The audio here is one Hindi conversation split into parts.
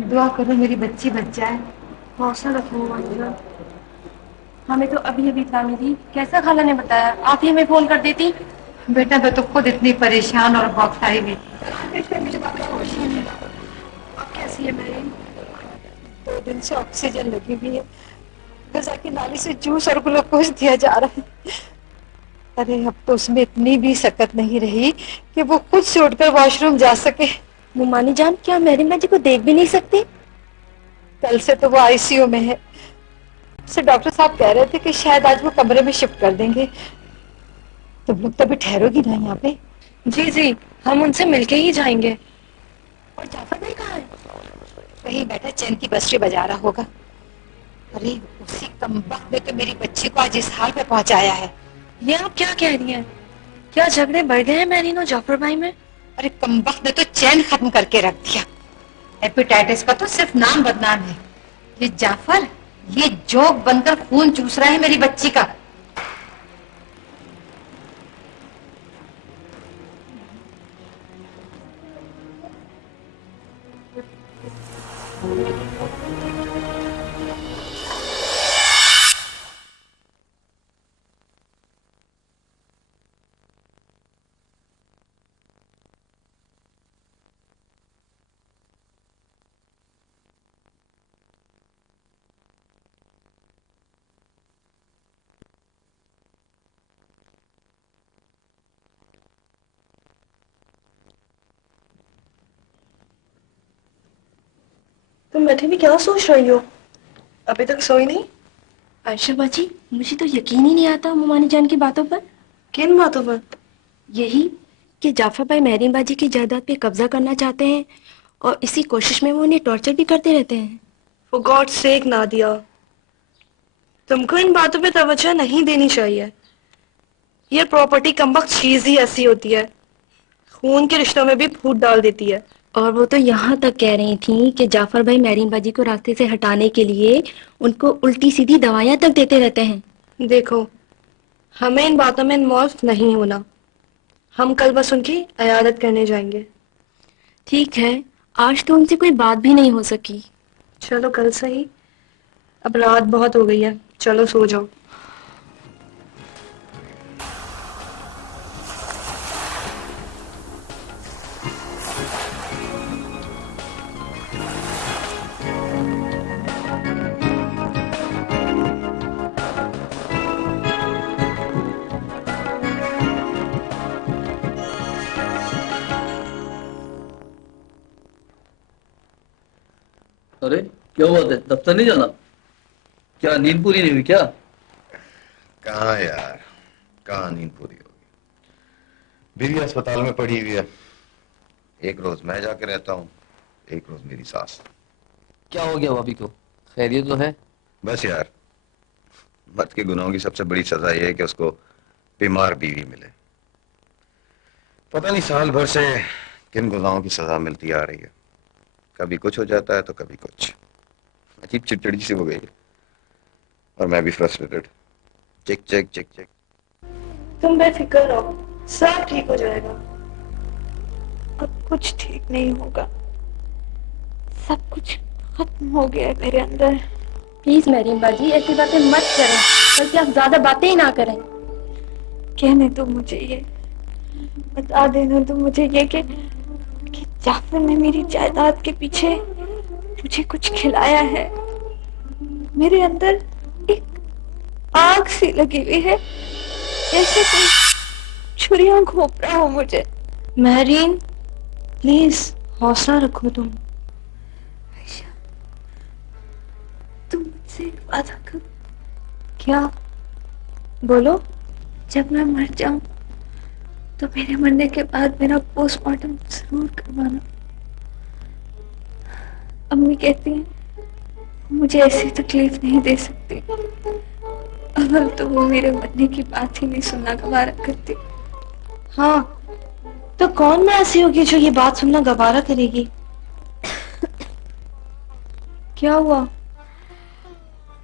दुआ करो मेरी बच्ची बच जाए। हौसला रखो मानिया। हमें तो अभी अभी इत्तला मिली। कैसा खाला ने बताया, आप ही हमें फोन कर देती। बेटा मैं तो खुद इतनी परेशान और बौखलाई हुई। मुझे बात का होश ही नहीं। अब कैसी है मेरी? 2 दिन से ऑक्सीजन लगी हुई है। गजा की नाली से जूस और ग्लूकोज दिया जा रहा है। अरे अब तो उसमें इतनी भी सकत नहीं रही कि वो खुद से उठकर वॉशरूम जा सके। मुमानी जान, क्या मेरी माँ जी को देख भी नहीं सकती? कल से तो वो आईसीयू में है। से डॉक्टर साहब कह रहे थे कि शायद आज वो कमरे में शिफ्ट कर देंगे। तुम लोग तो अभी ठहरोगी ना यहाँ पे? जी जी, हम उनसे मिलके ही जाएंगे। और जाफर भाई कहाँ है? कहीं बैठा चैन की बसरी बजा रहा होगा। अरे उसी कमबख्त ने तो मेरी बच्ची को आज इस हाल पे पहुंचाया है। ये आप क्या कह रही हैं? क्या झगड़े बढ़ गए हैं मैरीन और जाफर भाई में? अरे कमबख्त ने तो चैन खत्म करके रख दिया। हेपेटाइटिस का तो सिर्फ नाम बदनाम है। ये जाफर, ये जोक बनकर खून चूस रहा है मेरी बच्ची का। तुम बैठे भी क्या सोच रही हो? अभी तक सोई नहीं? आयशा बाजी, मुझे तो यकीन ही नहीं आता मुमानी जान की बातों पर। किन बातों पर? यही कि जाफर भाई मेहरीन बाजी की जायदाद पे कब्जा करना चाहते हैं और इसी कोशिश में वो उन्हें टॉर्चर भी करते रहते हैं। For God's sake नादिया, तुमको इन बातों पे तवज्जो नहीं देनी चाहिए। ये प्रॉपर्टी कमबख्त चीज ही ऐसी होती है, खून के रिश्तों में भी फूट डाल देती है। और वो तो यहाँ तक कह रही थी कि जाफर भाई मेरीन बाजी को रास्ते से हटाने के लिए उनको उल्टी सीधी दवाइयां तक देते रहते हैं। देखो, हमें इन बातों में इन्वॉल्व नहीं होना। हम कल बस उनकी इयादत करने जाएंगे। ठीक है, आज तो उनसे कोई बात भी नहीं हो सकी। चलो कल सही। अब रात बहुत हो गई है, चलो सो जाओ। अरे क्या बात है, दफ्तर नहीं जाना? क्या नींद पूरी नहीं हुई क्या? कहाँ यार, कहाँ नींद पूरी होगी। बीवी अस्पताल में पड़ी हुई है। एक रोज मैं जाके रहता हूँ, एक रोज मेरी सास। क्या हो गया भाभी को? खैरियत तो है? बस यार, मर्द के गुनाहों की सबसे बड़ी सजा यह है कि उसको बीमार बीवी मिले। पता नहीं साल भर से किन गुनाहों की सजा मिलती आ रही है। कभी कुछ हो जाता है तो कभी कुछ। अजीब चिड़चिड़ी सी हो गई है और मैं भी फ्रस्ट्रेटेड। चिक चिक चिक चिक। तुम बेफिक्र रहो, सब ठीक हो जाएगा। अब कुछ ठीक नहीं होगा। सब कुछ खत्म हो गया है मेरे अंदर। प्लीज मेरीन बाजी, ऐसी बातें मत करें, बल्कि आप ज्यादा बातें ही ना करें। कहने दो मुझे ये, बता देना तुम मुझे ये कि जाफर ने मेरी जायदाद के पीछे मुझे कुछ खिलाया है। मेरे अंदर एक आग सी लगी हुई है, जैसे कोई छुरियां घोंप रहा हो मुझे। महरीन, प्लीज हौसला रखो तुम। आयशा, तुम मुझसे एक वादा करो। क्या? बोलो। जब मैं मर जाऊं तो मेरे मरने के बाद मेरा पोस्टमार्टम जरूर करवाना। अम्मी कहती हैं मुझे ऐसी तकलीफ नहीं दे सकती। अवल तो वो मेरे मरने की बात ही नहीं सुनना गवारा करती। हाँ, तो कौन मैं ऐसी होगी जो ये बात सुनना गवारा करेगी? क्या हुआ?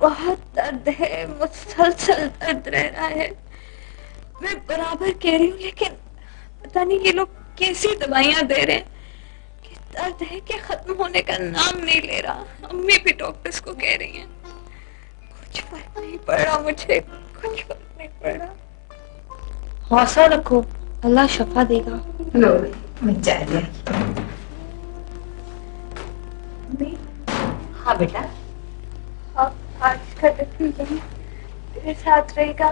बहुत दर्द है, मुसलसल दर्द रह रहा है। मैं बराबर कह रही हूँ, लेकिन पता नहीं ये लोग कैसी दवाइयां दे रहे हैं कि दर्द है कि खत्म होने का नाम नहीं ले रहा। अम्मी भी डॉक्टर्स को कह रही हैं। कुछ फर्क नहीं पड़ रहा मुझे, कुछ फर्क नहीं पड़ रहा। हौसला रखो, अल्लाह शफा देगा। लो मैं चाय ले आई। हाँ बेटा, अब आज का दिन तेरे साथ रहेगा,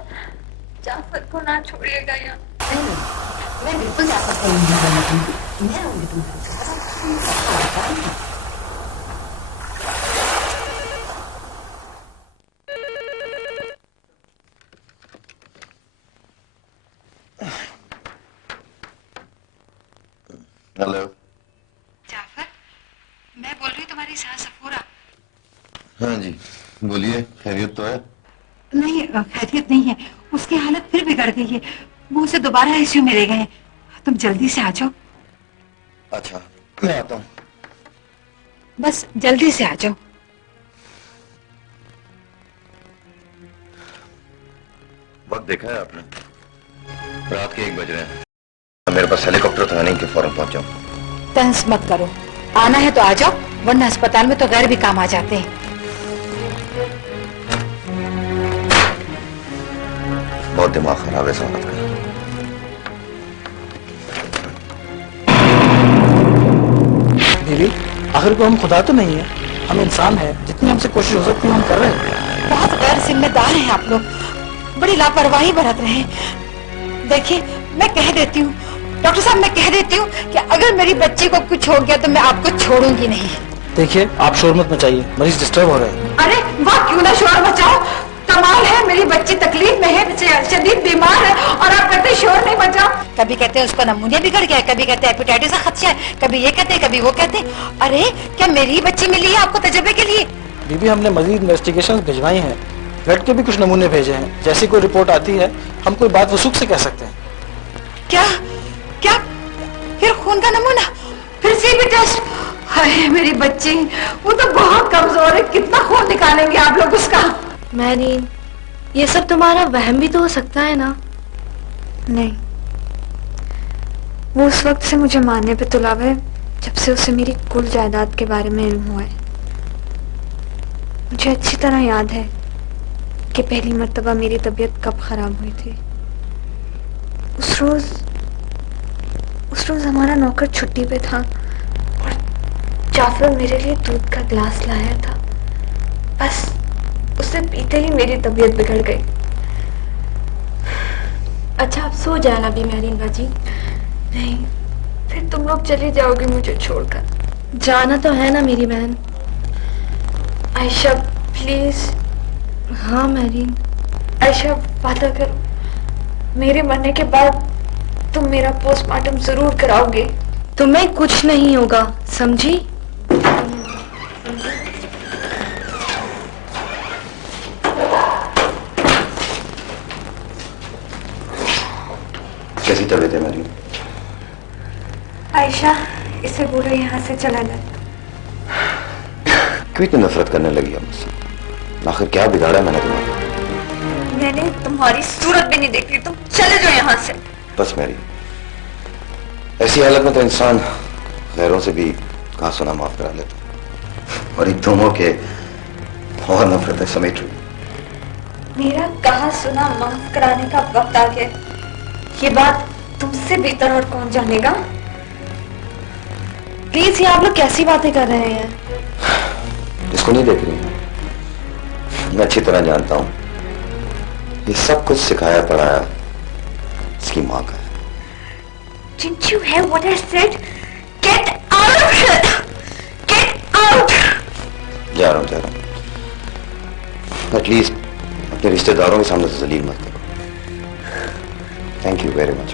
जाफर को ना छोड़िएगा यहाँ। मैं बिल्कुल जाकर को नहीं जाने दूंगी। मैं आऊंगी तुम्हारे साथ। हेलो। जाफर, मैं बोल रही हूँ तुम्हारी सास सफूरा। हाँ जी, बोलिए, खैरियत तो है? नहीं, खैरियत नहीं है। उसकी हालत फिर बिगड़ गई है। वो उसे दोबारा आईसीयू में ले गए। तुम जल्दी से आ जाओ। अच्छा, मैं आता हूँ। बस जल्दी से आ जाओ। वक्त देखा है आपने? रात के 1 बज रहे हैं। मेरे पास हेलीकॉप्टर तो है नहीं कि फौरन पहुंच जाऊं। तंस मत करो, आना है तो आ जाओ, वरना अस्पताल में तो गैर भी काम आ जाते हैं। बहुत दिमाग खराब है इस औरत का। बीवी, आखिर को हम खुदा तो नहीं है, हम इंसान हैं। जितनी हमसे कोशिश हो सकती है हम कर रहे हैं। बहुत गैर जिम्मेदार हैं आप लोग, बड़ी लापरवाही बरत रहे हैं। देखिए, मैं कह देती हूँ डॉक्टर साहब, मैं कह देती हूँ कि अगर मेरी बच्ची को कुछ हो गया तो मैं आपको छोड़ूंगी नहीं। देखिए, आप शोर मत मचाइए, मरीज डिस्टर्ब हो रहे हैं। अरे वाह, क्यों ना शोर मचाओ। कमाल है, मेरी बच्ची तकलीफ में है, शदीद बीमार है, और आप कहते शोर नहीं मचाओ। कभी कहते हैं उसका नमूनिया बिगड़ गया है, कभी कहते हैं हेपेटाइटिस का खदशा है, कभी ये कहते हैं, कभी वो कहते हैं। अरे क्या मेरी बच्ची मिली है आपको तजर्बे के लिए? बीबी, हमने मजीद इन्वेस्टिगेशन भिजवाई हैं, ब्लड के भी कुछ नमूने भेजे हैं। जैसी कोई रिपोर्ट आती है हम कोई बात वसूख से कह सकते हैं। क्या क्या फिर खून का नमूना, फिर सीबी टेस्ट? हाय मेरी बच्ची, वो तो बहुत कमजोर है, कितना खून निकालेंगे आप लोग उसका? मैरीन, ये सब तुम्हारा वहम भी तो हो सकता है ना? नहीं, वो उस वक्त से मुझे मारने पे तुला है जब से उसे मेरी कुल जायदाद के बारे में इल्म हुआ है। मुझे अच्छी तरह याद है कि पहली मर्तबा मेरी तबीयत कब खराब हुई थी। उस रोज हमारा नौकर छुट्टी पे था और जाफर मेरे लिए दूध का गिलास लाया था। बस उसे पीते ही मेरी तबीयत बिगड़ गई। अच्छा, आप सो जाना भी मैरीन बाजी। नहीं, फिर तुम लोग चले जाओगे मुझे छोड़कर। जाना तो है ना मेरी बहन। आयशा प्लीज। हाँ मैरीन। आयशा, वादा करो, मेरे मरने के बाद तुम मेरा पोस्टमार्टम जरूर कराओगे। तुम्हें कुछ नहीं होगा, समझी? कैसी तबीयत है मेरी? आयशा, इसे बोलो यहाँ से चला जाए। क्यों इतनी नफरत करने लगी है मुझसे? आखिर क्या बिगाड़ा मैंने तुम्हारा? मैंने तुम्हारी सूरत भी नहीं देखी, तुम चले जाओ यहाँ से। बस मेरी, ऐसी हालत में तो इंसान गैरों से भी कहा सुना माफ करा लेता, और एक तुम हो के और नफरतें समेट रही। मेरा कहा सुना माफ कराने का वक्त आ गया। ये बात तुमसे बेहतर और कौन जानेगा? प्लीज, ये आप लोग कैसी बातें कर रहे हैं? इसको नहीं देख रही? मैं अच्छी तरह जानता हूं ये सब कुछ सिखाया पढ़ाया इसकी माँ का है। Didn't you hear what I said? Get out of here! Get out! जा रहा हूं। एटलीस्ट अपने रिश्तेदारों के सामने से जलील मत करो। Thank you very much.